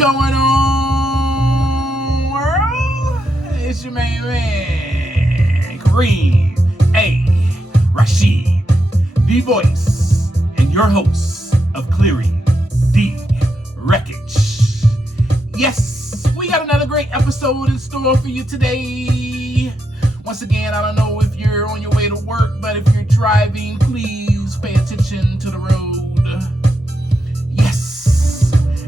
going on, world? It's your main man, Kareem A. Rashid, the voice and your host of Clearing the Wreckage. Yes, we got another great episode in store for you today. Once again, I don't know if you're on your way to work, but if you're driving, please pay attention to the road. Yes.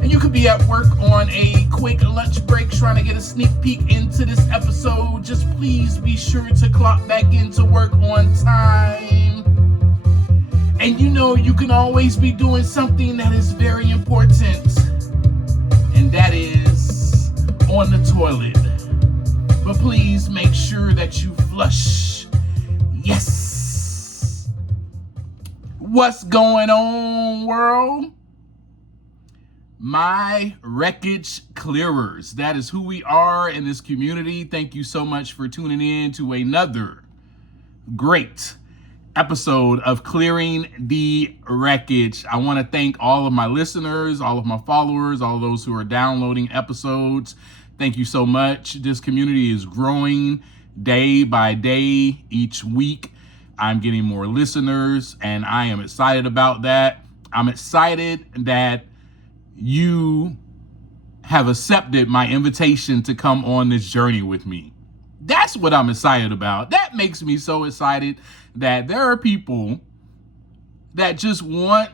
And you could be at work on a quick lunch break trying to get a sneak peek into this episode. Just please be sure to clock back into work on time. And you know you can always be doing something that is very important. And that is on the toilet. But please make sure that you flush. Yes. What's going on, world? My wreckage clearers. That is who we are in this community. Thank you so much for tuning in to another great episode of Clearing the Wreckage. I want to thank all of my listeners, all of my followers, all those who are downloading episodes. Thank you so much. This community is growing day by day, each week. I'm getting more listeners, and I am excited about that. I'm excited that you have accepted my invitation to come on this journey with me. That's what I'm excited about. That makes me so excited that there are people that just want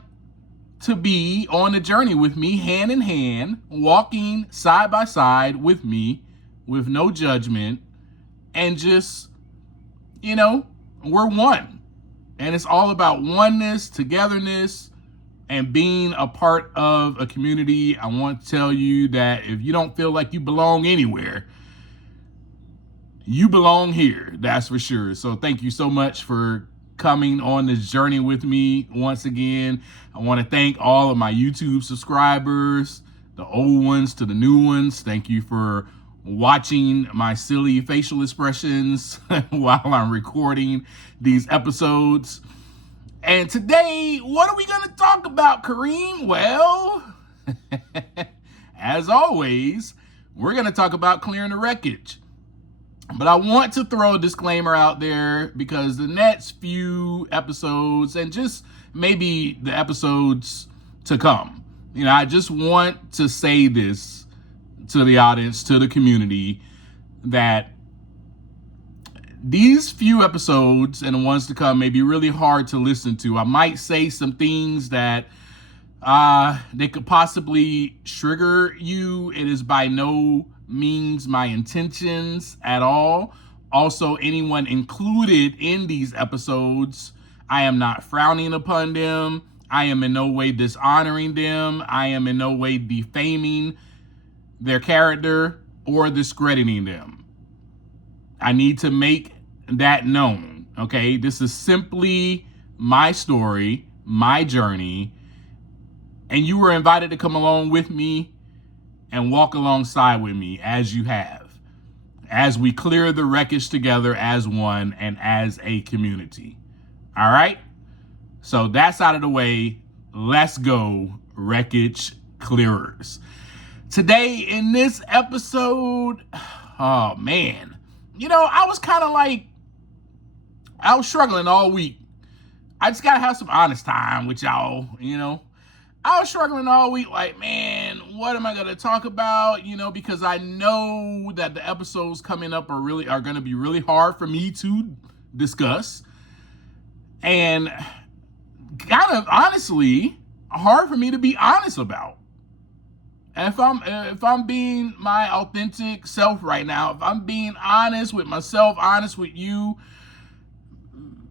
to be on the journey with me, hand in hand, walking side by side with me, with no judgment, and just, we're one. And it's all about oneness, togetherness, and being a part of a community. I want to tell you that if you don't feel like you belong anywhere, you belong here, that's for sure. So thank you so much for coming on this journey with me once again. I want to thank all of my YouTube subscribers, the old ones to the new ones. Thank you for watching my silly facial expressions while I'm recording these episodes. And today, what are we going to talk about, Kareem? Well, as always, we're going to talk about clearing the wreckage. But I want to throw a disclaimer out there because the next few episodes and just maybe the episodes to come, I just want to say this to the audience, to the community, that these few episodes and the ones to come may be really hard to listen to. I might say some things that they could possibly trigger you. It is by no means my intentions at all. Also, anyone included in these episodes, I am not frowning upon them. I am in no way dishonoring them. I am in no way defaming their character or discrediting them. I need to make that known, okay? This is simply my story, my journey, and you were invited to come along with me and walk alongside with me as you have, as we clear the wreckage together as one and as a community. All right? So that's out of the way. Let's go, wreckage clearers. Today in this episode, oh man, I was struggling all week. I just gotta have some honest time with y'all, I was struggling all week, like, man, what am I going to talk about? Because I know that the episodes coming up are going to be really hard for me to discuss. And kind of honestly, hard for me to be honest about. And if I'm being my authentic self right now, if I'm being honest with myself, honest with you,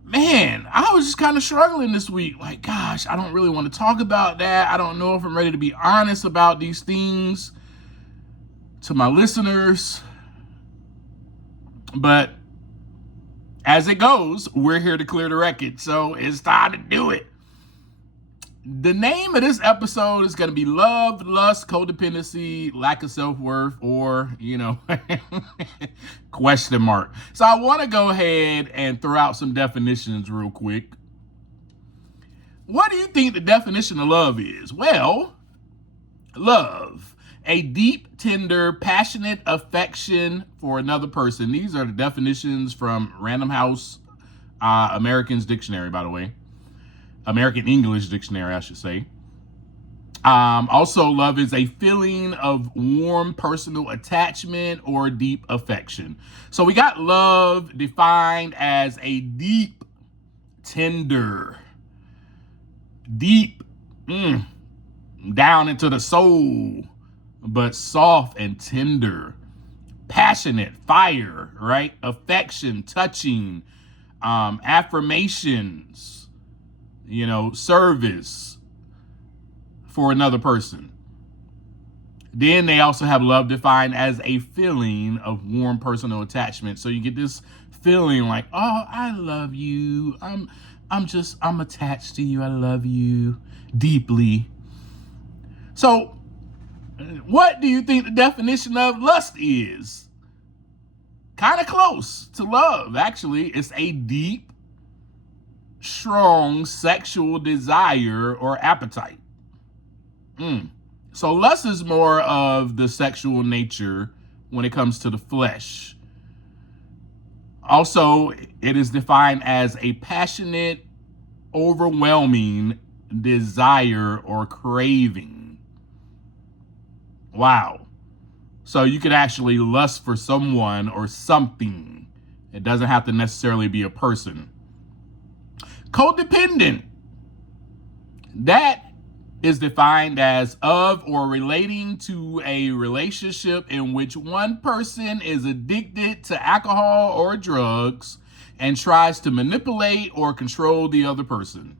man, I was just kind of struggling this week. Like, gosh, I don't really want to talk about that. I don't know if I'm ready to be honest about these things to my listeners. But as it goes, we're here to clear the wreckage. So it's time to do it. The name of this episode is going to be Love, Lust, Codependency, Lack of Self-Worth, or, question mark. So I want to go ahead and throw out some definitions real quick. What do you think the definition of love is? Well, love A deep, tender, passionate affection for another person. These are the definitions from Random House American's Dictionary, by the way. American English Dictionary, I should say. Also, love is a feeling of warm personal attachment or deep affection. So we got love defined as a deep, tender, deep, down into the soul, but soft and tender, passionate, fire, right? Affection, touching, affirmations, service for another person. Then they also have love defined as a feeling of warm personal attachment. So you get this feeling like, oh, I love you. I'm attached to you. I love you deeply. So what do you think the definition of lust is? Kind of close to love, actually. It's a deep, strong sexual desire or appetite. So lust is more of the sexual nature when it comes to the flesh. Also, it is defined as a passionate, overwhelming desire or craving. Wow. So you could actually lust for someone or something. It doesn't have to necessarily be a person. Codependent. That is defined as of or relating to a relationship in which one person is addicted to alcohol or drugs and tries to manipulate or control the other person.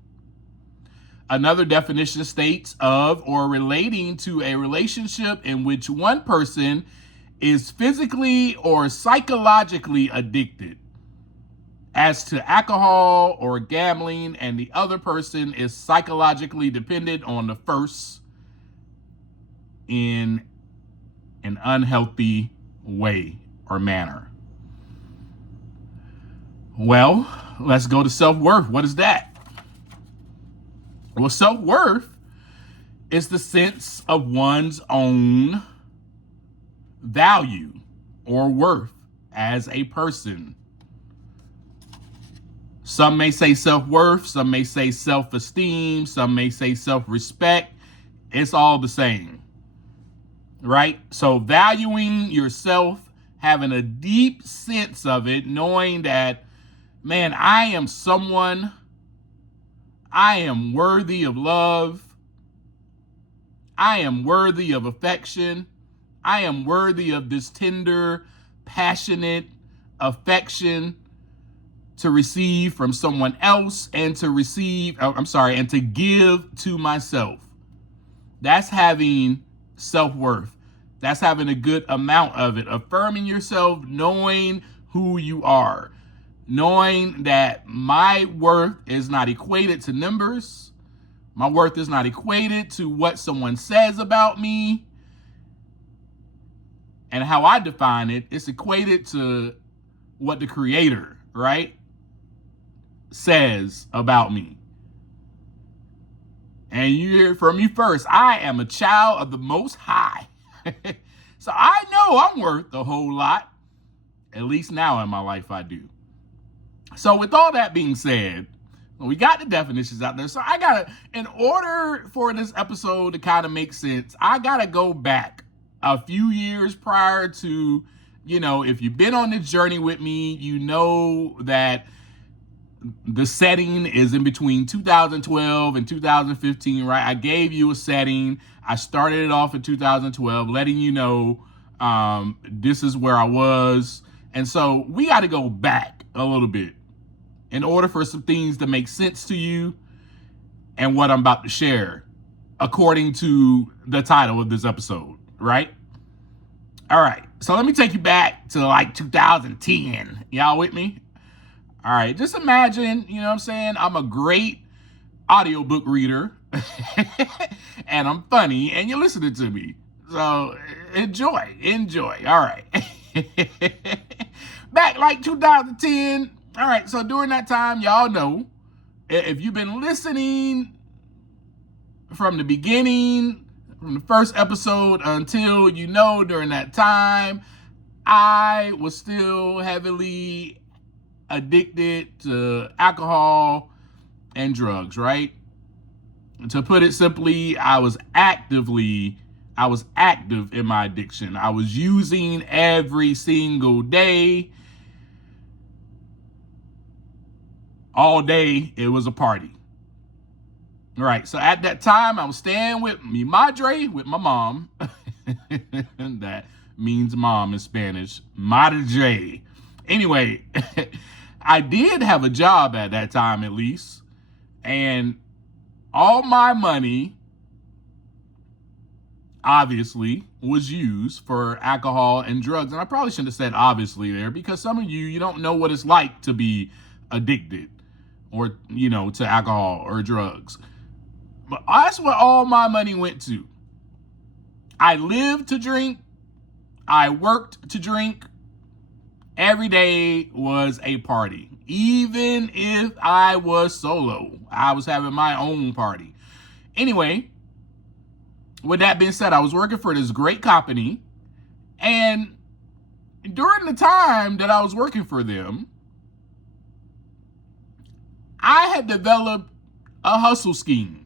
Another definition states of or relating to a relationship in which one person is physically or psychologically addicted as to alcohol or gambling, and the other person is psychologically dependent on the first in an unhealthy way or manner. Well, let's go to self-worth. What is that? Well, self-worth is the sense of one's own value or worth as a person. Some may say self-worth, some may say self-esteem, some may say self-respect. It's all the same, right? So valuing yourself, having a deep sense of it, knowing that, man, I am someone, I am worthy of love, I am worthy of affection, I am worthy of this tender, passionate affection to receive from someone else and to and to give to myself. That's having self-worth. That's having a good amount of it. Affirming yourself, knowing who you are. Knowing that my worth is not equated to numbers. My worth is not equated to what someone says about me. And how I define it, it's equated to what the Creator, right, says about me. And you hear it from me first. I am a child of the Most High. So I know I'm worth a whole lot. At least now in my life I do. So with all that being said, we got the definitions out there. So in order for this episode to kind of make sense, I gotta go back a few years prior to, if you've been on this journey with me, you know that the setting is in between 2012 and 2015, right? I gave you a setting. I started it off in 2012, letting you know this is where I was. And so we got to go back a little bit in order for some things to make sense to you and what I'm about to share, according to the title of this episode, right? All right. So let me take you back to like 2010. Y'all with me? All right, just imagine, I'm a great audiobook reader and I'm funny and you're listening to me. So enjoy. All right. Back like 2010. All right, so during that time, y'all know, if you've been listening from the beginning, from the first episode until, during that time, I was still heavily addicted to alcohol and drugs, right? To put it simply, I was active in my addiction. I was using every single day. All day, it was a party. Right, so at that time, I was staying with mi madre, with my mom. That means mom in Spanish, madre. Anyway, I did have a job at that time, at least. And all my money, obviously, was used for alcohol and drugs. And I probably shouldn't have said obviously there, because some of you don't know what it's like to be addicted or, to alcohol or drugs. But that's what all my money went to. I lived to drink. I worked to drink. Every day was a party. Even if I was solo, I was having my own party. Anyway, with that being said, I was working for this great company. And during the time that I was working for them, I had developed a hustle scheme.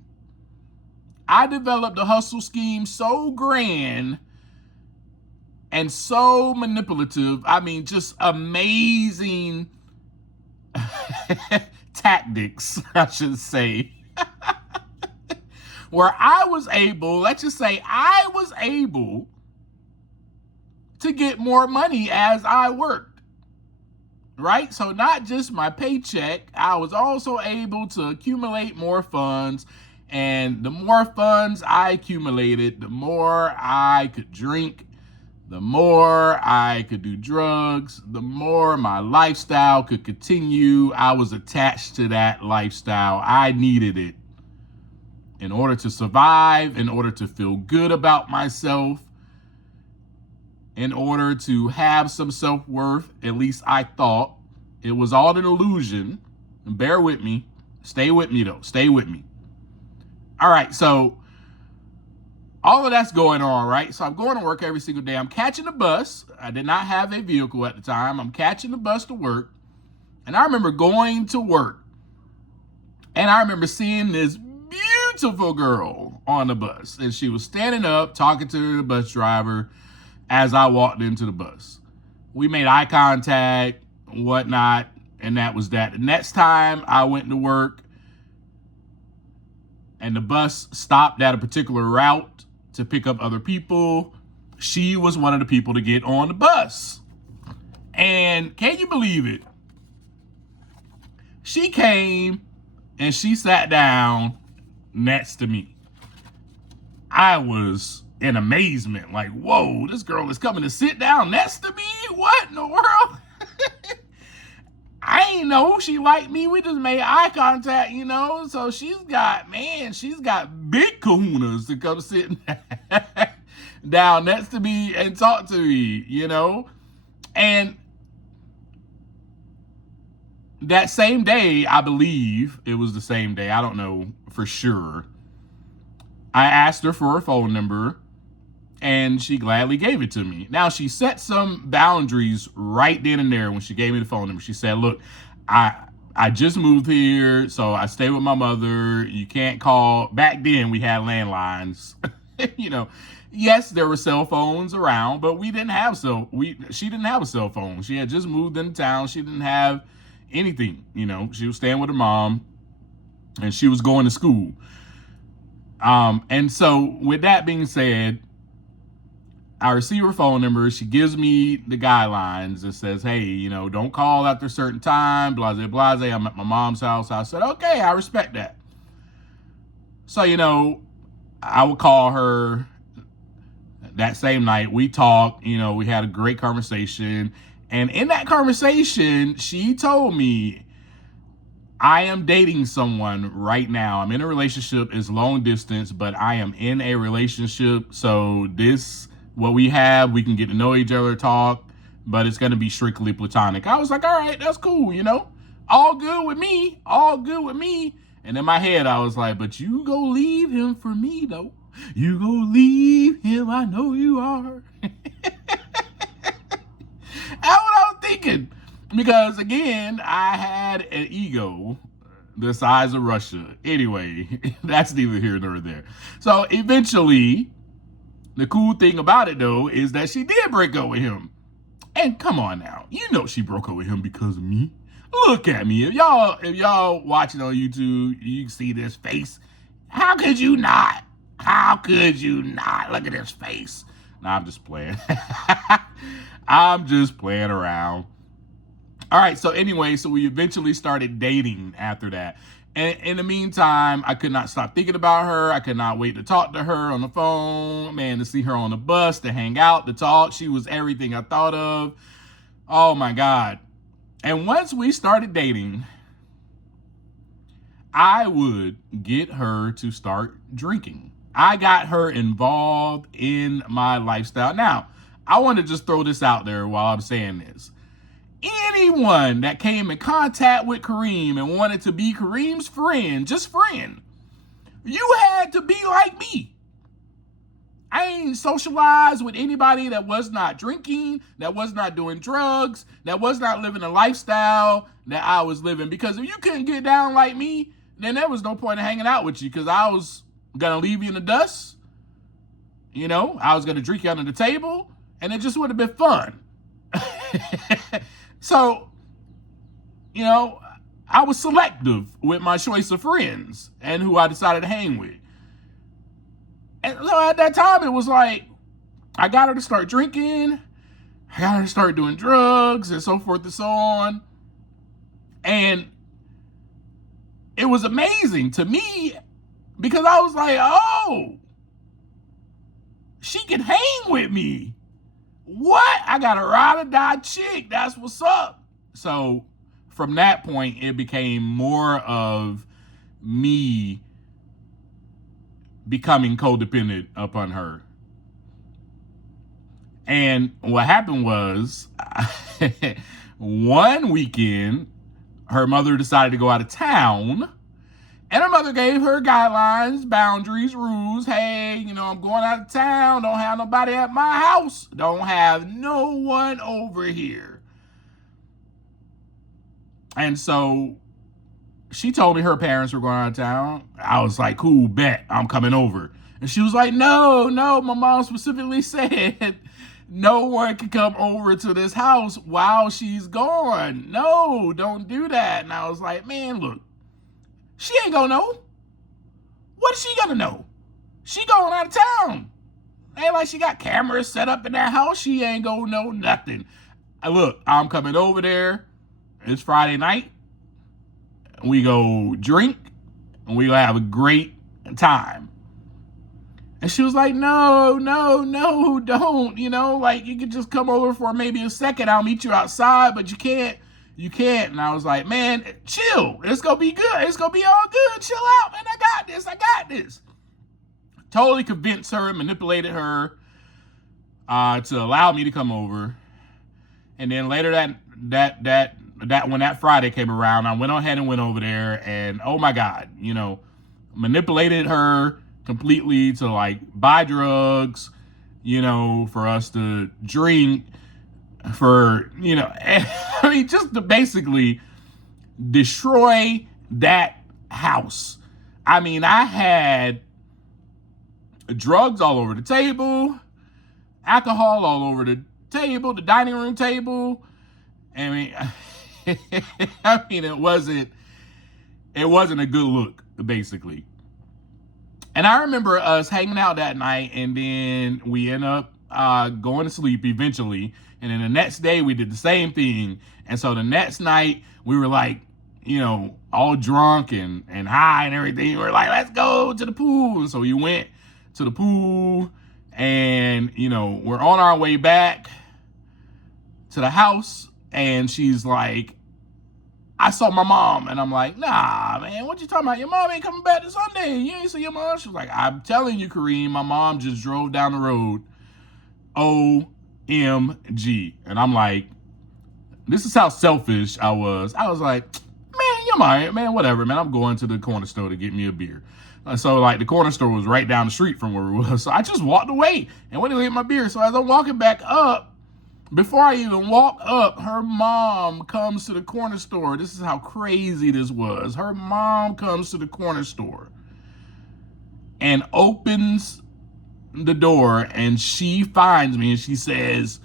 I developed a hustle scheme so grand and so manipulative. I mean, just amazing tactics, I should say, where I was able to get more money as I worked, right? So not just my paycheck, I was also able to accumulate more funds. And the more funds I accumulated, the more I could drink, the more I could do drugs, the more my lifestyle could continue. I was attached to that lifestyle. I needed it in order to survive, in order to feel good about myself, in order to have some self-worth. At least I thought. It was all an illusion. And bear with me. Stay with me, though. Stay with me. All right, so all of that's going on, right? So I'm going to work every single day. I'm catching a bus. I did not have a vehicle at the time. I'm catching the bus to work. And I remember going to work. And I remember seeing this beautiful girl on the bus. And she was standing up, talking to the bus driver as I walked into the bus. We made eye contact, whatnot, and that was that. The next time I went to work, and the bus stopped at a particular route to pick up other people, she was one of the people to get on the bus. And can you believe it? She came and she sat down next to me. I was in amazement, like, whoa, this girl is coming to sit down next to me? What in the world? I ain't know she liked me. We just made eye contact, So she's got big kahunas to come sit down next to me and talk to me, And that same day, I believe it was the same day, I don't know for sure, I asked her for her phone number, and she gladly gave it to me. Now, she set some boundaries right then and there when she gave me the phone number. She said, look, I just moved here, so I stay with my mother. You can't call. Back then, we had landlines. Yes, there were cell phones around, but she didn't have a cell phone. She had just moved into town. She didn't have anything. She was staying with her mom, and she was going to school. And so with that being said, I receive her phone number. She gives me the guidelines. It says, hey, don't call after a certain time, blase, blase. I'm at my mom's house. I said, okay, I respect that. So, I would call her that same night. We talked, we had a great conversation. And in that conversation, she told me, I am dating someone right now. I'm in a relationship. It's long distance, but I am in a relationship. So what we have, we can get to know each other, talk, but it's going to be strictly platonic. I was like, all right, that's cool, all good with me, all good with me. And in my head, I was like, but you go leave him for me, though. You gonna leave him, I know you are. That's what I was thinking. Because again, I had an ego the size of Russia. Anyway, that's neither here nor there. So eventually, the cool thing about it though is that she did break up with him. And come on now, you know she broke up with him because of me. Look at me. If y'all watching on YouTube, you can see this face. How could you not? How could you not? Look at his face. Nah, I'm just playing. I'm just playing around. All right, so anyway, so we eventually started dating after that. And in the meantime, I could not stop thinking about her. I could not wait to talk to her on the phone, man, to see her on the bus, to hang out, to talk. She was everything I thought of. Oh my God. And once we started dating, I would get her to start drinking. I got her involved in my lifestyle. Now, I want to just throw this out there while I'm saying this. Anyone that came in contact with Kareem and wanted to be Kareem's friend, just friend, you had to be like me. I ain't socialized with anybody that was not drinking, that was not doing drugs, that was not living a lifestyle that I was living. Because if you couldn't get down like me, then there was no point in hanging out with you, because I was going to leave you in the dust. You know, I was going to drink you under the table, and it just would have been fun. So, you know, I was selective with my choice of friends and who I decided to hang with. And so at that time, it was like, I got her to start drinking, I got her to start doing drugs, and so forth and so on. And it was amazing to me because I was like, oh, she can hang with me. What? I got a ride or die chick. That's what's up. So from that point, it became more of me becoming codependent upon her. And what happened was one weekend, her mother decided to go out of town. And her mother gave her guidelines, boundaries, rules. Hey, you know, I'm going out of town. Don't have nobody at my house. Don't have no one over here. And so she told me her parents were going out of town. I was like, cool, bet, I'm coming over. And she was like, no, my mom specifically said no one can come over to this house while she's gone. No, don't do that. And I was like, man, look. She ain't gonna know. What is she gonna know? She going out of town. Ain't like she got cameras set up in that house. She ain't gonna know nothing. Look, I'm coming over there. It's Friday night. We go drink. And we gonna have a great time. And she was like, no, don't. You know, like you could just come over for maybe a second. I'll meet you outside, but you can't. You can't. And I was like, man, chill. It's going to be good. It's going to be all good. Chill out, man. I got this. Totally convinced her and manipulated her to allow me to come over. And then later that when that Friday came around, I went ahead and went over there. And oh my God, you know, manipulated her completely to like buy drugs, you know, for us to drink. For, you know, I mean, just to basically destroy that house. I mean, I had drugs all over the table, alcohol all over the table, the dining room table. I mean, it wasn't a good look, basically. And I remember us hanging out that night, and then we end up going to sleep eventually. And then the next day we did the same thing. And so the next night we were like, you know, all drunk and high and everything. We were like, let's go to the pool. And so we went to the pool, and, you know, we're on our way back to the house. And she's like, I saw my mom. And I'm like, nah, man, what you talking about? Your mom ain't coming back this Sunday. You ain't see your mom? She was like, I'm telling you, Kareem, my mom just drove down the road. OMG. And I'm like, this is how selfish I was. I was like, man, you're my man, whatever, man. I'm going to the corner store to get me a beer. So like the corner store was right down the street from where we was. So I just walked away and went to get my beer. So as I'm walking back up, before I even walk up, her mom comes to the corner store. This is how crazy this was. Her mom comes to the corner store and opens the door, and she finds me and she says,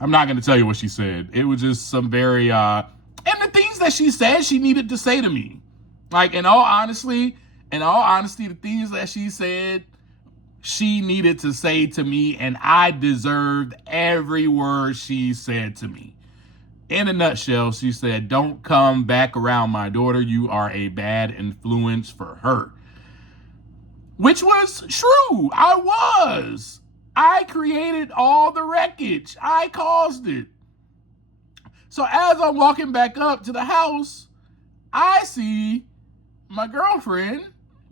I'm not going to tell you what she said. It was just some very, and the things that she said, she needed to say to me. Like, in all honesty, the things that she said, she needed to say to me, and I deserved every word she said to me. In a nutshell, she said, don't come back around my daughter. You are a bad influence for her. Which was true. I was. I created all the wreckage. I caused it. So as I'm walking back up to the house, I see my girlfriend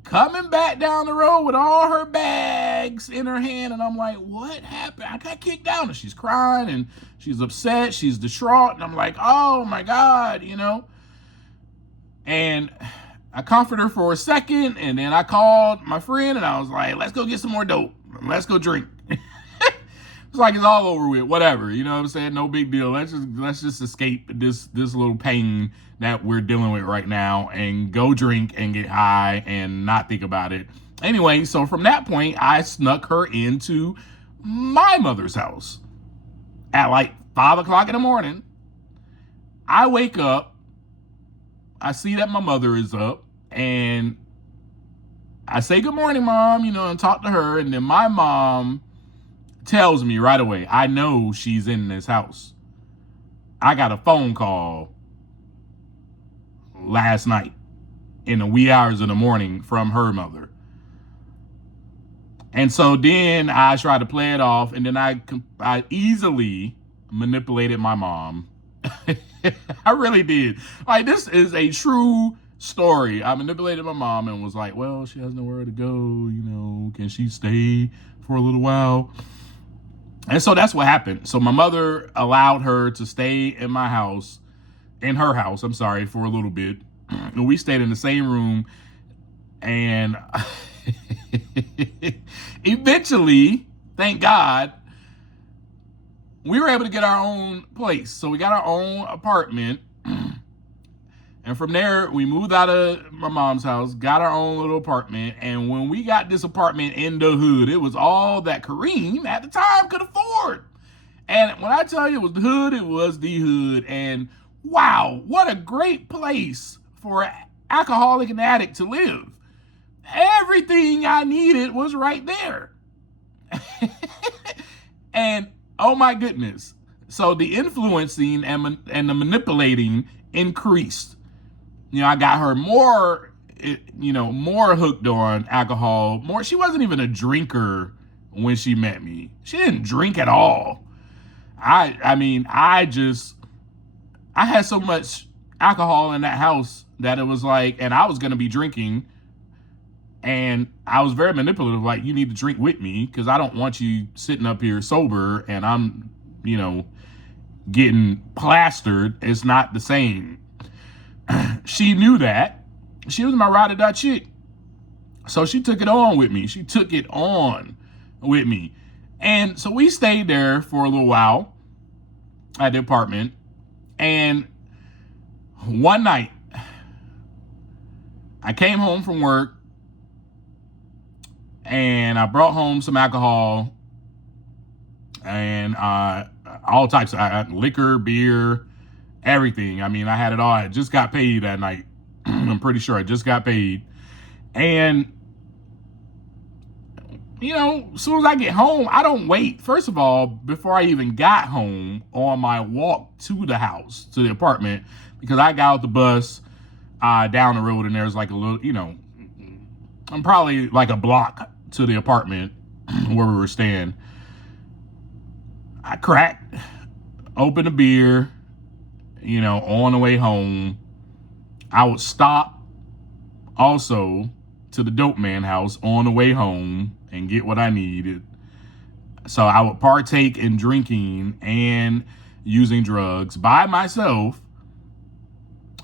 coming back down the road with all her bags in her hand. And I'm like, what happened? I got kicked out. And she's crying and she's upset. She's distraught. And I'm like, oh my God, you know. And I comforted her for a second. And then I called my friend and I was like, let's go get some more dope. Let's go drink. It's like it's all over with, whatever. You know what I'm saying? No big deal. Let's just escape this little pain that we're dealing with right now and go drink and get high and not think about it. Anyway, so from that point, I snuck her into my mother's house at like 5 o'clock in the morning. I wake up, I see that my mother is up, and I say, good morning, Mom, you know, and talk to her. And then my mom tells me right away, I know she's in this house. I got a phone call last night in the wee hours of the morning from her mother. And so then I tried to play it off, and then I easily manipulated my mom. I really did. Like, this is a true story. I manipulated my mom and was like, well, she has nowhere to go, you know, can she stay for a little while? And so that's what happened. So my mother allowed her to stay in my house, in her house, I'm sorry, for a little bit. And we stayed in the same room. And eventually, thank God, we were able to get our own place. So we got our own apartment. And from there, we moved out of my mom's house, got our own little apartment. And when we got this apartment in the hood, it was all that Kareem at the time could afford. And when I tell you it was the hood, it was the hood. And wow, what a great place for an alcoholic and addict to live. Everything I needed was right there. And oh my goodness. So the influencing and the manipulating increased. You know, I got her more hooked on alcohol. She wasn't even a drinker when she met me. She didn't drink at all. I had so much alcohol in that house that it was like, and I was going to be drinking, and I was very manipulative. Like, you need to drink with me because I don't want you sitting up here sober and I'm, you know, getting plastered. It's not the same. She knew that. She was my ride or die chick. So she took it on with me. And so we stayed there for a little while at the apartment. And one night, I came home from work and I brought home some alcohol and all types of liquor, beer, everything. I mean, I had it all. I just got paid that night. I'm pretty sure I just got paid. And, you know, as soon as I get home, I don't wait. First of all, before I even got home on my walk to the house, to the apartment, because I got out the bus down the road and there's like a little, you know, I'm probably like a block to the apartment where we were staying. I cracked, opened a beer, you know, on the way home. I would stop also to the dope man house on the way home and get what I needed. So I would partake in drinking and using drugs by myself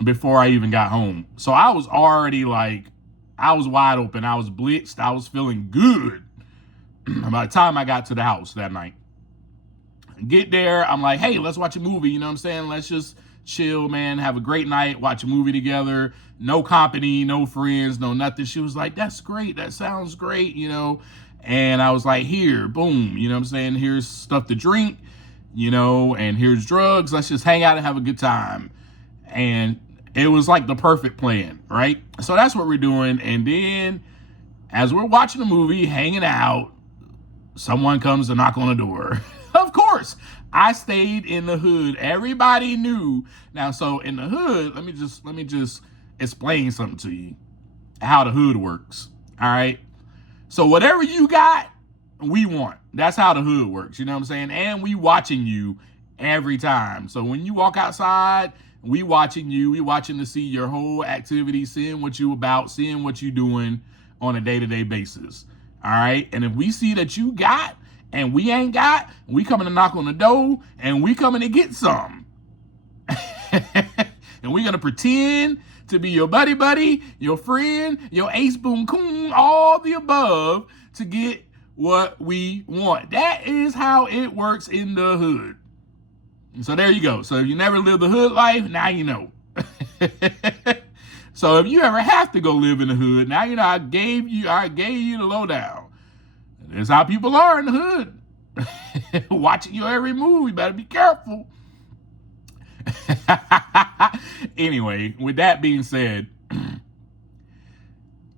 before I even got home. So I was already like I was wide open. I was blitzed. I was feeling good by the time I got to the house that night. Get there, I'm like, hey, let's watch a movie. You know what I'm saying? Let's just chill, man. Have a great night. Watch a movie together. No company, no friends, no nothing. She was like, that's great. That sounds great, you know. And I was like, here, boom. You know what I'm saying? Here's stuff to drink, you know, and here's drugs. Let's just hang out and have a good time. And it was like the perfect plan, right? So that's what we're doing. And then as we're watching the movie, hanging out, someone comes to knock on the door. Of course, I stayed in the hood. Everybody knew. Now, so in the hood, let me just explain something to you, how the hood works. All right. So whatever you got, we want. That's how the hood works. You know what I'm saying? And we watching you every time. So when you walk outside, we watching you. We watching to see your whole activity, seeing what you about, seeing what you doing on a day-to-day basis. All right. And if we see that you got and we ain't got, we coming to knock on the door and we coming to get some. And we're going to pretend to be your buddy, your friend, your ace boon coon, all the above to get what we want. That is how it works in the hood. So there you go. So if you never lived the hood life, now you know. So if you ever have to go live in the hood, now you know I gave you the lowdown. That's how people are in the hood. Watching your every move. You better be careful. Anyway, with that being said,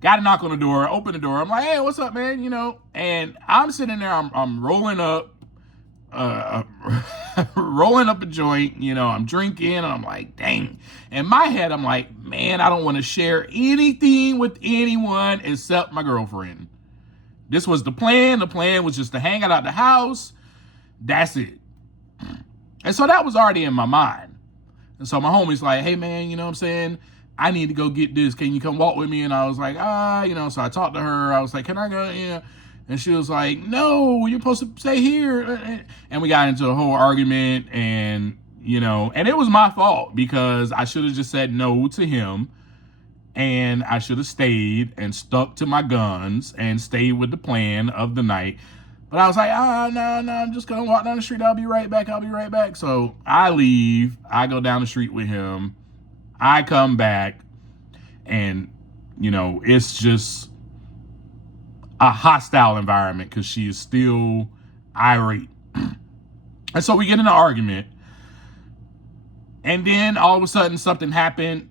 got to knock on the door, open the door. I'm like, hey, what's up, man? You know, and I'm sitting there, I'm rolling up, rolling up a joint, you know, I'm drinking, and I'm like, dang. In my head, I'm like, man, I don't want to share anything with anyone except my girlfriend. This was the plan. The plan was just to hang out at the house. That's it. And so that was already in my mind. And so my homie's like, hey, man, you know what I'm saying? I need to go get this. Can you come walk with me? And I was like, you know, so I talked to her. I was like, can I go? Yeah. And she was like, no, you're supposed to stay here. And we got into a whole argument and, you know, and it was my fault because I should have just said no to him. And I should have stayed and stuck to my guns and stayed with the plan of the night. But I was like, no, I'm just going to walk down the street. I'll be right back. So I leave. I go down the street with him. I come back. And, you know, it's just a hostile environment because she is still irate. And so we get in an argument. And then all of a sudden something happened.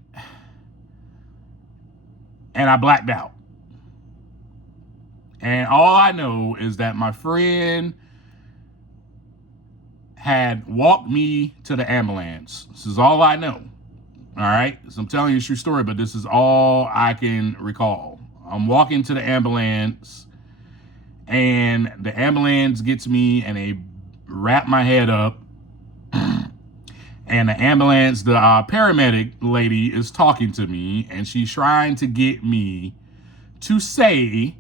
And I blacked out. And all I know is that my friend had walked me to the ambulance. This is all I know. All right. So I'm telling you a true story, but this is all I can recall. I'm walking to the ambulance and the ambulance gets me and they wrap my head up. And the ambulance, the paramedic lady is talking to me and she's trying to get me to say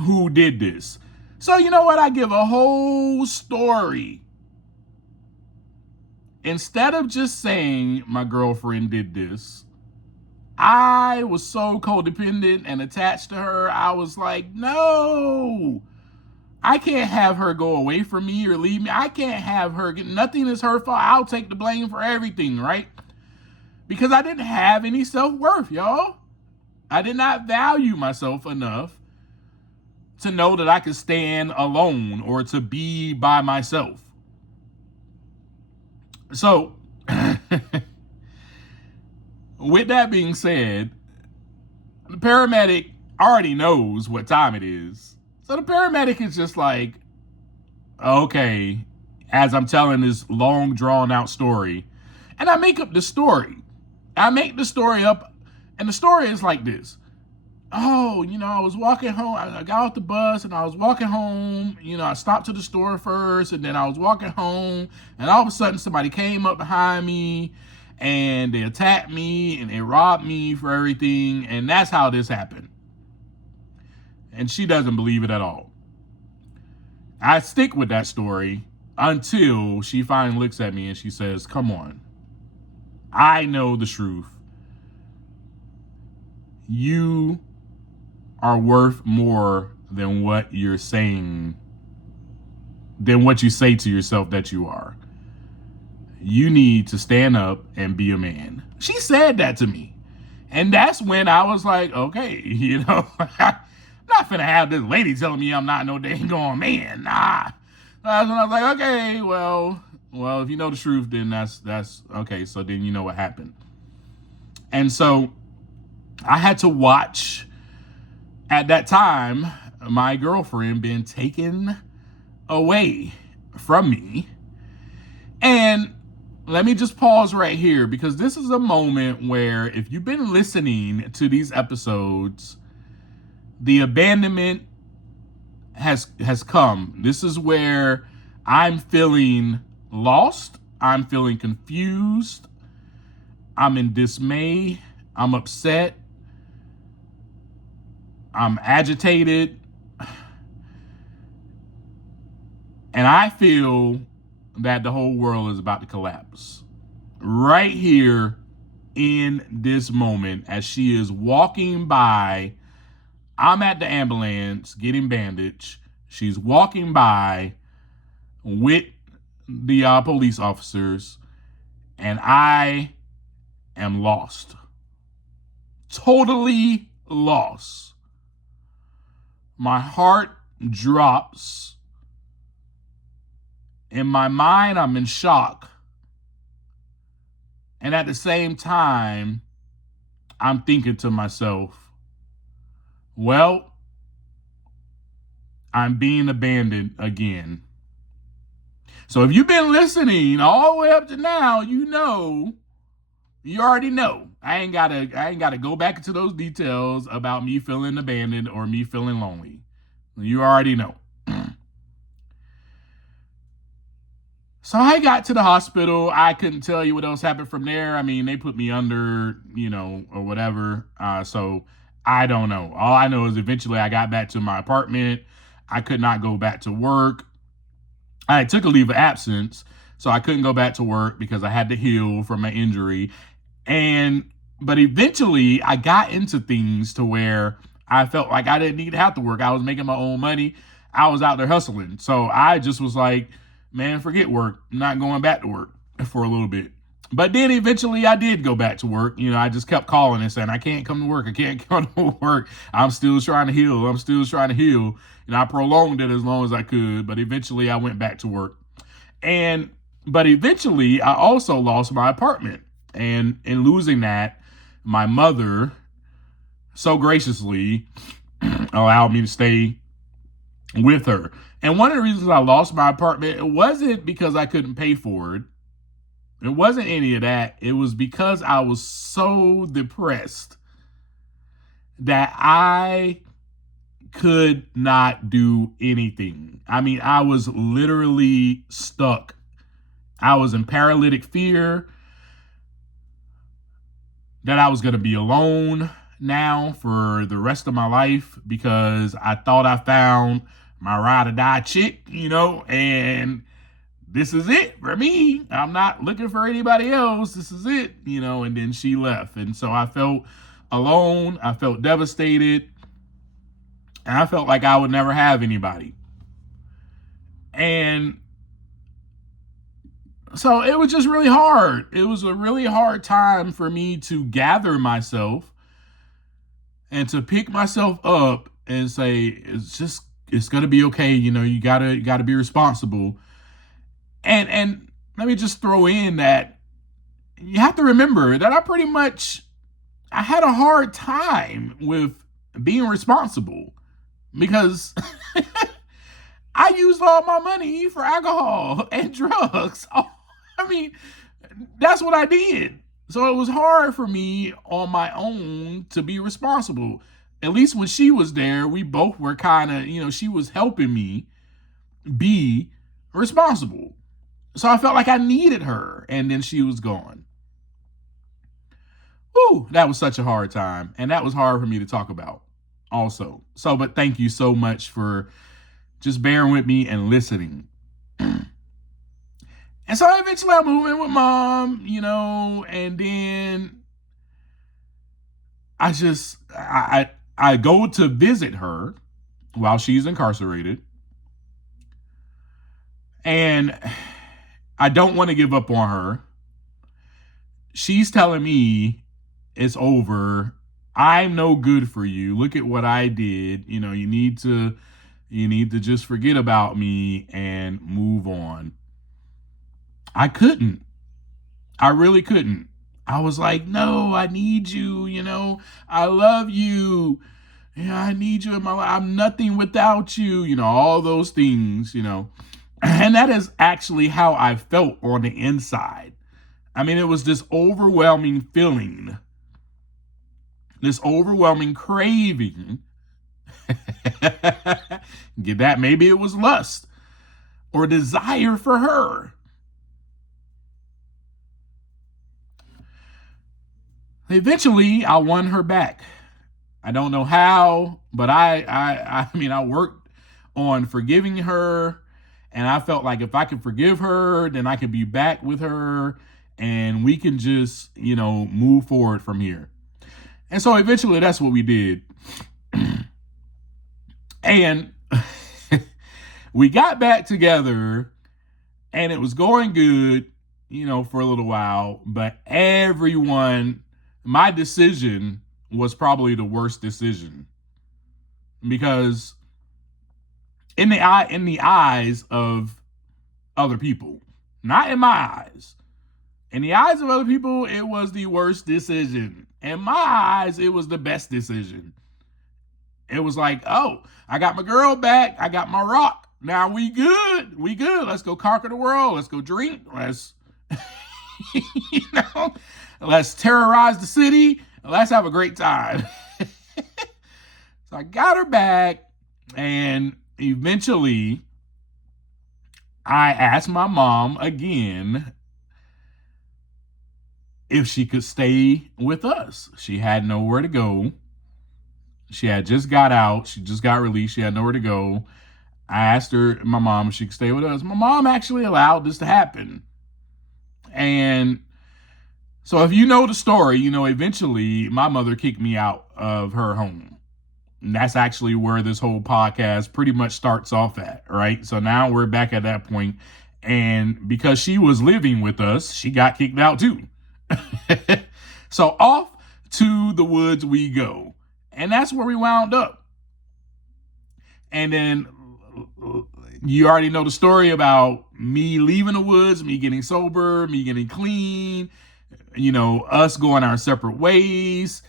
who did this. So you know what? I give a whole story. Instead of just saying my girlfriend did this, I was so codependent and attached to her. I was like, no. I can't have her go away from me or leave me. I can't have her get nothing is her fault. I'll take the blame for everything, right? Because I didn't have any self-worth, y'all. I did not value myself enough to know that I could stand alone or to be by myself. So, with that being said, the paramedic already knows what time it is. So the paramedic is just like, okay, as I'm telling this long drawn out story, and I make up the story. I make the story up, and the story is like this. Oh, you know, I was walking home. I got off the bus and I was walking home. You know, I stopped to the store first and then I was walking home. And all of a sudden somebody came up behind me and they attacked me and they robbed me for everything. And that's how this happened. And she doesn't believe it at all. I stick with that story until she finally looks at me and she says, come on. I know the truth. you are worth more than what you're saying, than what you say to yourself that you are. You need to stand up and be a man. She said that to me. And that's when I was like, okay, I'm not finna have this lady telling me I'm not no dang on man. Nah. That's when I was like, okay, well, if you know the truth, then that's okay. So then you know what happened. And so I had to watch, at that time, my girlfriend being taken away from me. And let me just pause right here, because this is a moment where, if you've been listening to these episodes, the abandonment has come. This is where I'm feeling lost. I'm feeling confused. I'm in dismay. I'm upset. I'm agitated. And I feel that the whole world is about to collapse. Right here in this moment, as she is walking by, I'm at the ambulance getting bandaged. She's walking by with the police officers, and I am lost. Totally lost. My heart drops. In my mind, I'm in shock. And at the same time, I'm thinking to myself, well, I'm being abandoned again. So if you've been listening all the way up to now, you already know. I ain't gotta go back into those details about me feeling abandoned or me feeling lonely. You already know. So I got to the hospital. I couldn't tell you what else happened from there. I mean, they put me under, or whatever. So I don't know. All I know is eventually I got back to my apartment. I could not go back to work. I took a leave of absence, so I couldn't go back to work because I had to heal from my injury. But eventually I got into things to where I felt like I didn't need to have to work. I was making my own money. I was out there hustling. So I just was like, man, forget work. I'm not going back to work for a little bit. But then eventually I did go back to work. I just kept calling and saying, I can't come to work. I can't come to work. I'm still trying to heal. And I prolonged it as long as I could. But eventually I went back to work. But eventually I also lost my apartment. And in losing that, my mother so graciously allowed me to stay with her. And one of the reasons I lost my apartment, it wasn't because I couldn't pay for it. It wasn't any of that. It was because I was so depressed that I could not do anything. I mean, I was literally stuck. I was in paralytic fear that I was going to be alone now for the rest of my life, because I thought I found my ride or die chick, and this is it for me. I'm not looking for anybody else. This is it, and then she left. And so I felt alone. I felt devastated. And I felt like I would never have anybody. And so it was just really hard. It was a really hard time for me to gather myself and to pick myself up and say, it's going to be okay. You gotta be responsible. And let me just throw in that you have to remember that I had a hard time with being responsible, because I used all my money for alcohol and drugs. I mean, that's what I did. So it was hard for me on my own to be responsible. At least when she was there, we both were kind of, she was helping me be responsible. So I felt like I needed her, and then she was gone. Whew, that was such a hard time. And that was hard for me to talk about also. So, but thank you so much for just bearing with me and listening. And so eventually I moved in with mom, and then I go to visit her while she's incarcerated, and I don't want to give up on her. She's telling me it's over. I'm no good for you. Look at what I did. You need to just forget about me and move on. I couldn't. I really couldn't. I was like, no, I need you, I love you. Yeah, I need you in my life. I'm nothing without you, all those things. And that is actually how I felt on the inside. I mean, it was this overwhelming feeling, this overwhelming craving. Get that? Maybe it was lust or desire for her. Eventually, I won her back. I don't know how, but I worked on forgiving her, and I felt like if I could forgive her, then I could be back with her, and we can just, move forward from here. And so eventually, that's what we did. And we got back together, and it was going good, for a little while. But my decision was probably the worst decision, because in the eyes of other people, not in my eyes, in the eyes of other people, it was the worst decision. In my eyes, it was the best decision. It was like, oh, I got my girl back. I got my rock. Now we good. We good. Let's go conquer the world. Let's go drink. Let's, let's terrorize the city. Let's have a great time. So I got her back, and eventually I asked my mom again if she could stay with us. She had nowhere to go. She had just got out. She just got released. She had nowhere to go. I asked my mom, if she could stay with us. My mom actually allowed this to happen. And so if you know the story, eventually my mother kicked me out of her home. And that's actually where this whole podcast pretty much starts off at, right? So now we're back at that point. And because she was living with us, she got kicked out too. So off to the woods we go. And that's where we wound up. And then you already know the story about me leaving the woods, me getting sober, me getting clean, us going our separate ways.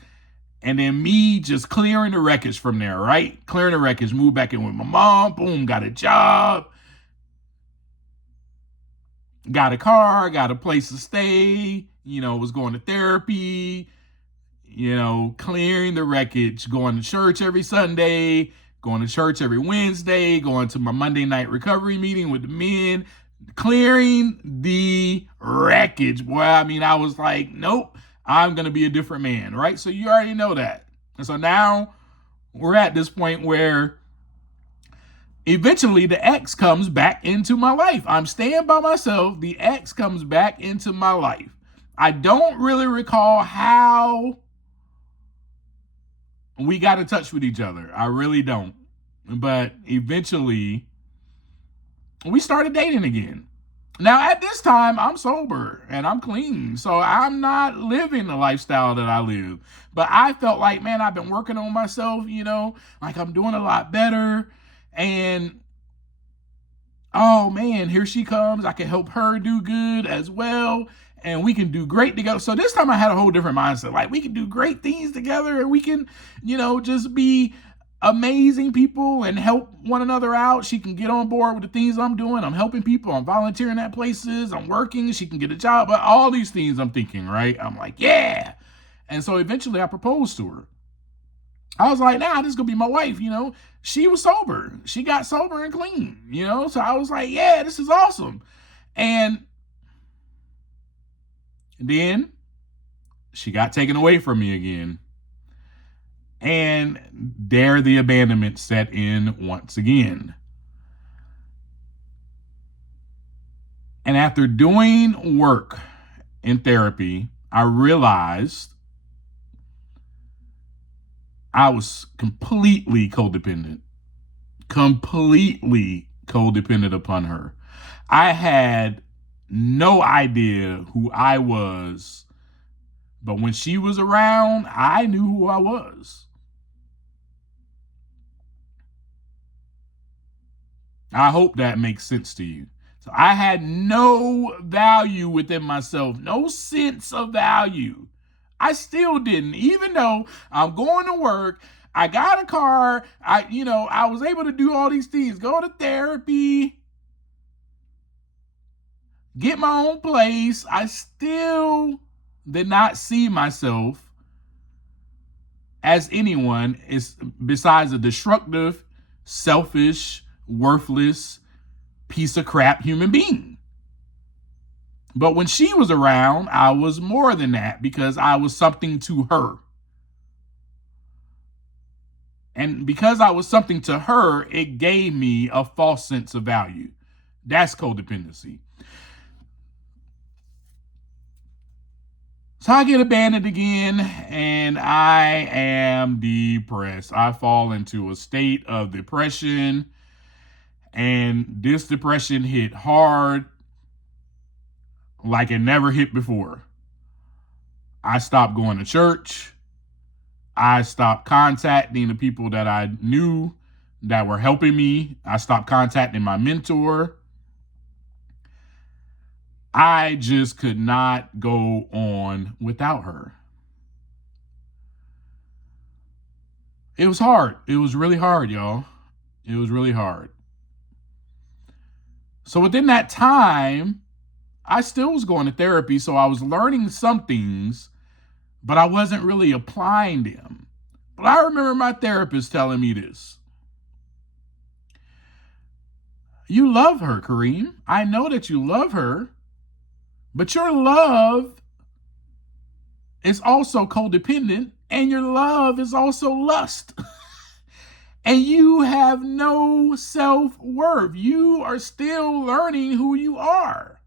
And then me just clearing the wreckage from there, right? Clearing the wreckage, moved back in with my mom, boom, got a job, got a car, got a place to stay, was going to therapy, clearing the wreckage, going to church every Sunday, going to church every Wednesday, going to my Monday night recovery meeting with the men, clearing the wreckage. Boy, I was like, nope, I'm going to be a different man, right? So you already know that. And so now we're at this point where eventually the ex comes back into my life. I'm staying by myself. The ex comes back into my life. I don't really recall how we got in touch with each other. I really don't. But eventually, we started dating again. Now, at this time, I'm sober and I'm clean. So I'm not living the lifestyle that I live. But I felt like, man, I've been working on myself, like I'm doing a lot better. And, oh, man, here she comes. I can help her do good as well. And we can do great together. So this time I had a whole different mindset. Like, we can do great things together, and we can, just be amazing people and help one another out. She can get on board with the things I'm doing. I'm helping people. I'm volunteering at places. I'm working. She can get a job. But all these things I'm thinking, right? I'm like, yeah. And so eventually I proposed to her. I was like, nah, this is going to be my wife, She was sober. She got sober and clean, So I was like, yeah, this is awesome. And then she got taken away from me again. And there the abandonment set in once again. And after doing work in therapy, I realized I was completely codependent upon her. I had no idea who I was, but when she was around, I knew who I was. I hope that makes sense to you. So I had no value within myself, no sense of value. I still didn't, even though I'm going to work. I got a car. I was able to do all these things, go to therapy, get my own place. I still did not see myself as anyone is besides a destructive, selfish, worthless piece of crap human being. But when she was around, I was more than that because I was something to her. And because I was something to her, it gave me a false sense of value. That's codependency. So I get abandoned again, and I am depressed. I fall into a state of depression, and this depression hit hard like it never hit before. I stopped going to church. I stopped contacting the people that I knew that were helping me. I stopped contacting my mentor. I just could not go on without her. It was hard. It was really hard, y'all. It was really hard. So within that time, I still was going to therapy. So I was learning some things, but I wasn't really applying them. But I remember my therapist telling me this. You love her, Kareem. I know that you love her, but your love is also codependent, and your love is also lust. And you have no self-worth. You are still learning who you are.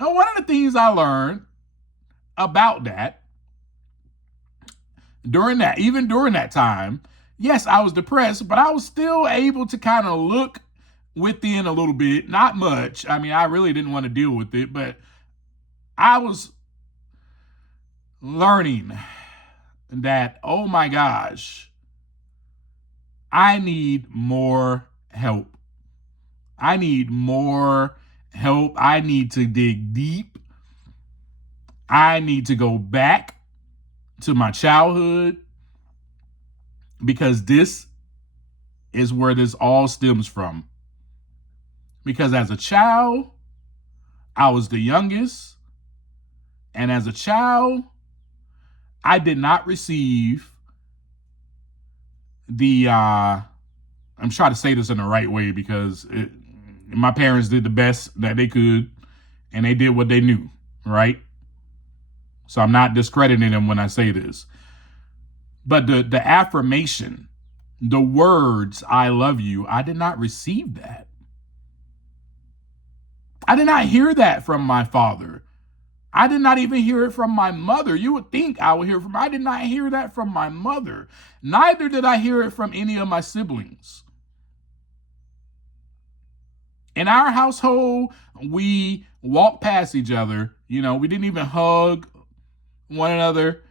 Now, one of the things I learned about that, during that time, yes, I was depressed, but I was still able to kind of look within a little bit, not much. I mean, I really didn't want to deal with it, but I was learning that, oh my gosh, I need more help. I need more help. I need to dig deep. I need to go back to my childhood, because this is where this all stems from. Because as a child, I was the youngest. And as a child, I did not receive I'm trying to say this in the right way, because my parents did the best that they could, and they did what they knew, right? So I'm not discrediting them when I say this. But the affirmation, the words, I love you, I did not receive that. I did not hear that from my father. I did not even hear it from my mother. You would think I would hear from. I did not hear that from my mother. Neither did I hear it from any of my siblings. In our household, we walked past each other. We didn't even hug one another.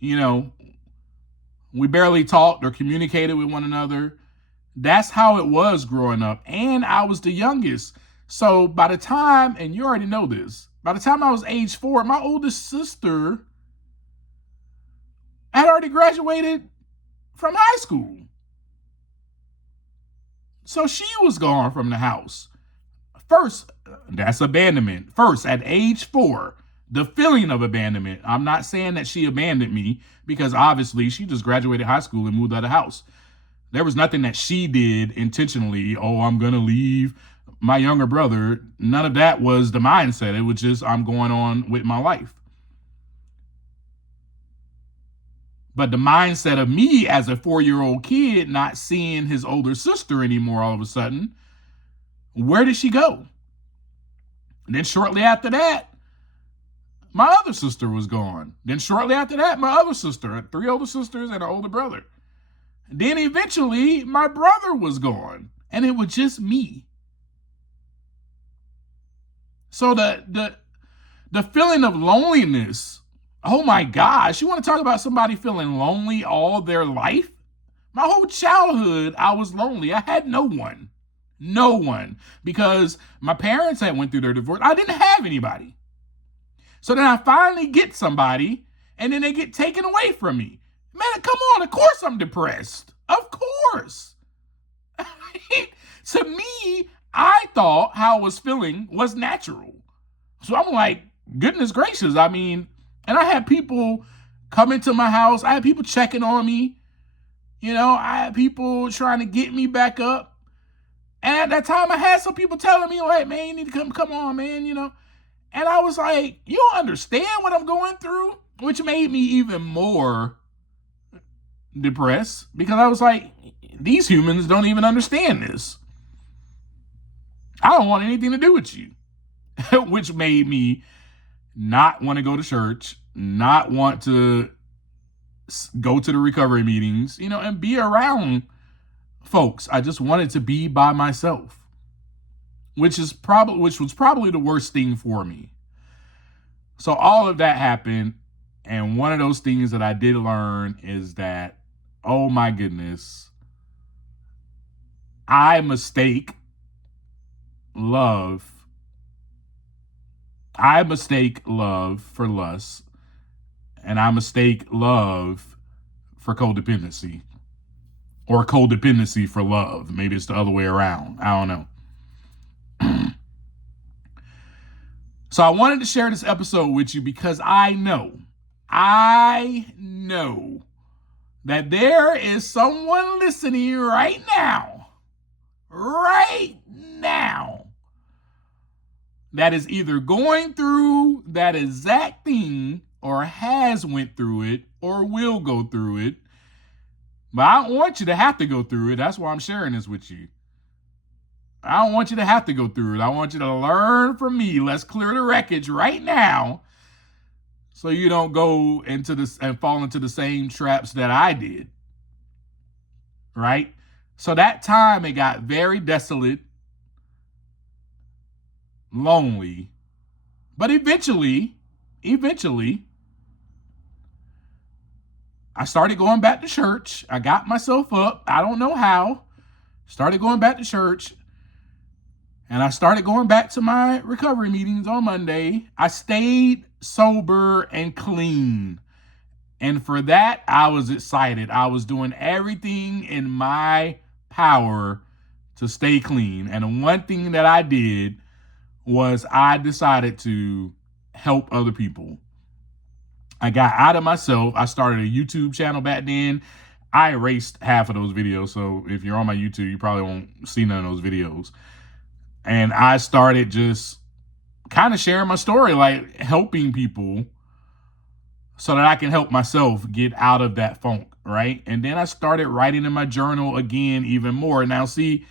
We barely talked or communicated with one another. That's how it was growing up. And I was the youngest. So by the time, and you already know this, by the time I was age 4, my oldest sister had already graduated from high school. So she was gone from the house. First, that's abandonment. First, at age 4, the feeling of abandonment. I'm not saying that she abandoned me, because obviously she just graduated high school and moved out of the house. There was nothing that she did intentionally. Oh, I'm going to leave my younger brother. None of that was the mindset. It was just, I'm going on with my life. But the mindset of me as a 4-year-old kid not seeing his older sister anymore all of a sudden, where did she go? And then shortly after that, my other sister was gone. Then shortly after that, my other sister, 3 older sisters and an older brother. Then eventually, my brother was gone, and it was just me. So the feeling of loneliness, oh my gosh, you want to talk about somebody feeling lonely all their life? My whole childhood, I was lonely. I had no one. No one. Because my parents had went through their divorce. I didn't have anybody. So then I finally get somebody, and then they get taken away from me. Man, come on. Of course I'm depressed. Of course. To me, I thought how I was feeling was natural. So I'm like, goodness gracious. I mean, and I had people come into my house. I had people checking on me. You know, I had people trying to get me back up. And at that time, I had some people telling me, like, man, you need to come on, man, you know. And I was like, you don't understand what I'm going through, which made me even more depressed because I was like, these humans don't even understand this. I don't want anything to do with you, which made me not want to go to church, not want to go to the recovery meetings, you know, and be around folks. I just wanted to be by myself, which was probably the worst thing for me. So all of that happened. And one of those things that I did learn is that, oh my goodness, I mistake love for lust, and I mistake love for codependency, or codependency for love. Maybe it's the other way around. I don't know. So I wanted to share this episode with you because I know that there is someone listening right now, that is either going through that exact thing or has went through it or will go through it. But I don't want you to have to go through it. That's why I'm sharing this with you. I don't want you to have to go through it. I want you to learn from me. Let's clear the wreckage right now so you don't go into this and fall into the same traps that I did. Right? So that time it got very desolate, lonely, but eventually, I started going back to church. I got myself up. I don't know how. Started going back to church. And I started going back to my recovery meetings on Monday. I stayed sober and clean. And for that, I was excited. I was doing everything in my power to stay clean. And the one thing that I did was I decided to help other people. I got out of myself. I started a YouTube channel back then. I erased half of those videos. So if you're on my YouTube, you probably won't see none of those videos. And I started just kind of sharing my story, like helping people so that I can help myself get out of that funk, right? And then I started writing in my journal again, even more. Now, see,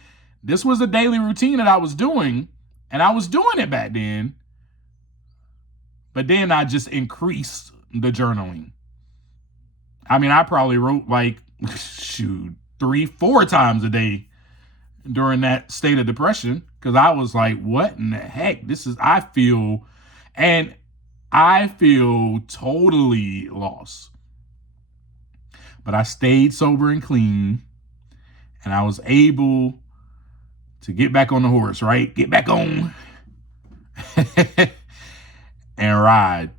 this was a daily routine that I was doing, and I was doing it back then. But then I just increased the journaling. I mean, I probably wrote like, 3-4 times a day during that state of depression, because I was like, what in the heck? I feel totally lost. But I stayed sober and clean, and I was able to get back on the horse, right? Get back on and ride.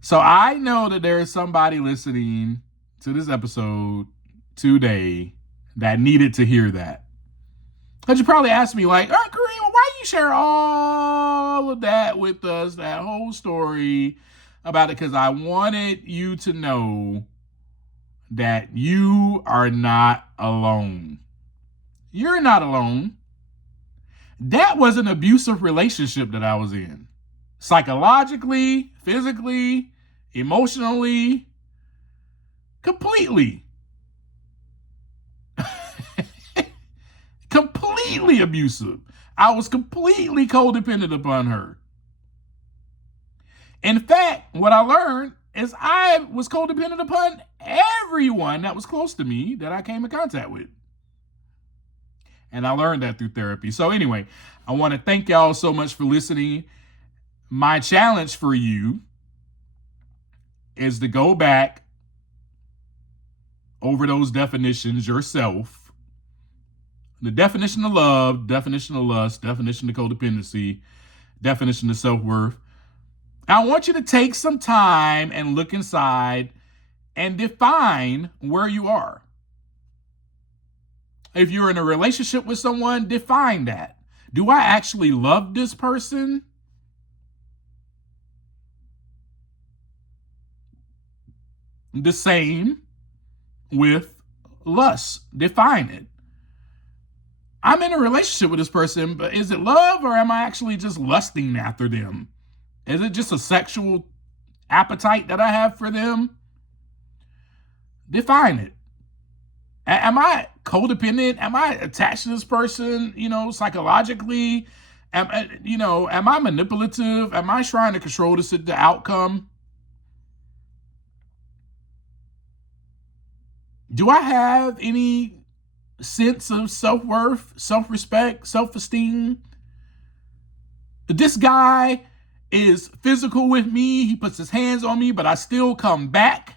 So I know that there is somebody listening to this episode today that needed to hear that. Because you probably asked me like, Kareem, why you share all of that with us, that whole story about it? Because I wanted you to know that you are not alone. You're not alone. That was an abusive relationship that I was in. Psychologically, physically, emotionally, completely. Completely abusive. I was completely codependent upon her. In fact, what I learned is I was codependent upon everyone that was close to me that I came in contact with. And I learned that through therapy. So anyway, I want to thank y'all so much for listening. My challenge for you is to go back over those definitions yourself. The definition of love, definition of lust, definition of codependency, definition of self-worth. I want you to take some time and look inside and define where you are. If you're in a relationship with someone, define that. Do I actually love this person? The same with lust. Define it. I'm in a relationship with this person, but is it love or am I actually just lusting after them? Is it just a sexual appetite that I have for them? Define it. Am I codependent? Am I attached to this person, psychologically? Am I manipulative? Am I trying to control the outcome? Do I have any sense of self-worth, self-respect, self-esteem? This guy is physical with me. He puts his hands on me, but I still come back.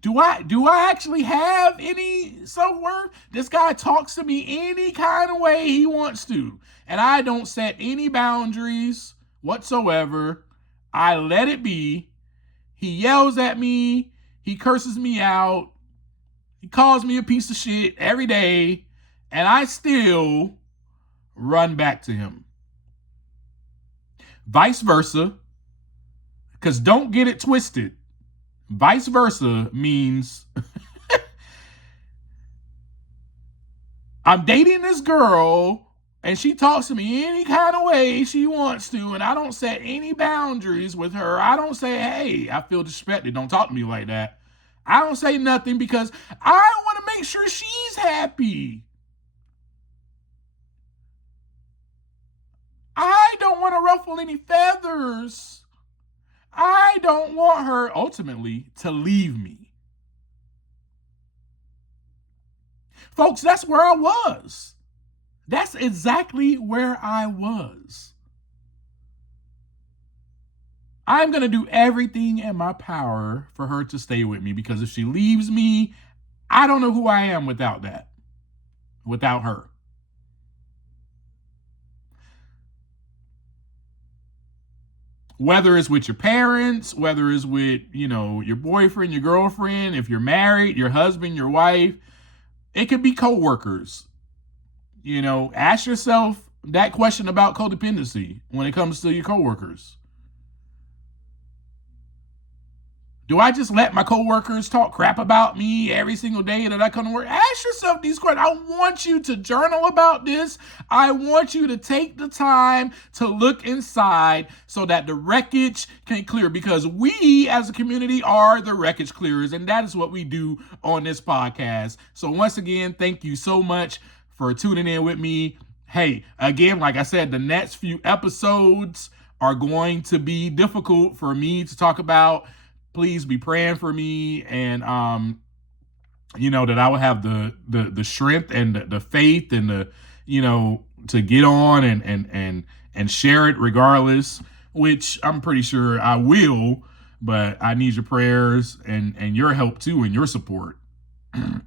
Do I actually have any self-worth? This guy talks to me any kind of way he wants to, and I don't set any boundaries whatsoever. I let it be. He yells at me. He curses me out. He calls me a piece of shit every day, and I still run back to him. Vice versa, because don't get it twisted. Vice versa means I'm dating this girl and she talks to me any kind of way she wants to, and I don't set any boundaries with her. I don't say, hey, I feel disrespected. Don't talk to me like that. I don't say nothing because I want to make sure she's happy. I don't want to ruffle any feathers. I don't want her ultimately to leave me. Folks, that's where I was. That's exactly where I was. I'm going to do everything in my power for her to stay with me, because if she leaves me, I don't know who I am without that, without her. Whether it's with your parents, whether it's with, your boyfriend, your girlfriend, if you're married, your husband, your wife, it could be coworkers. Ask yourself that question about codependency when it comes to your coworkers. Do I just let my coworkers talk crap about me every single day that I come to work? Ask yourself these questions. I want you to journal about this. I want you to take the time to look inside so that the wreckage can clear, because we as a community are the wreckage clearers, and that is what we do on this podcast. So once again, thank you so much for tuning in with me. Hey, again, like I said, the next few episodes are going to be difficult for me to talk about. Please be praying for me, and that I will have the strength and the faith and to get on and share it regardless, which I'm pretty sure I will, but I need your prayers and your help too, and your support.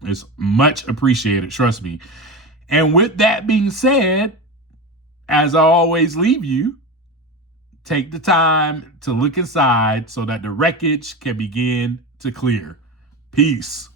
It's much appreciated, trust me. And with that being said, as I always leave you, take the time to look inside so that the wreckage can begin to clear. Peace.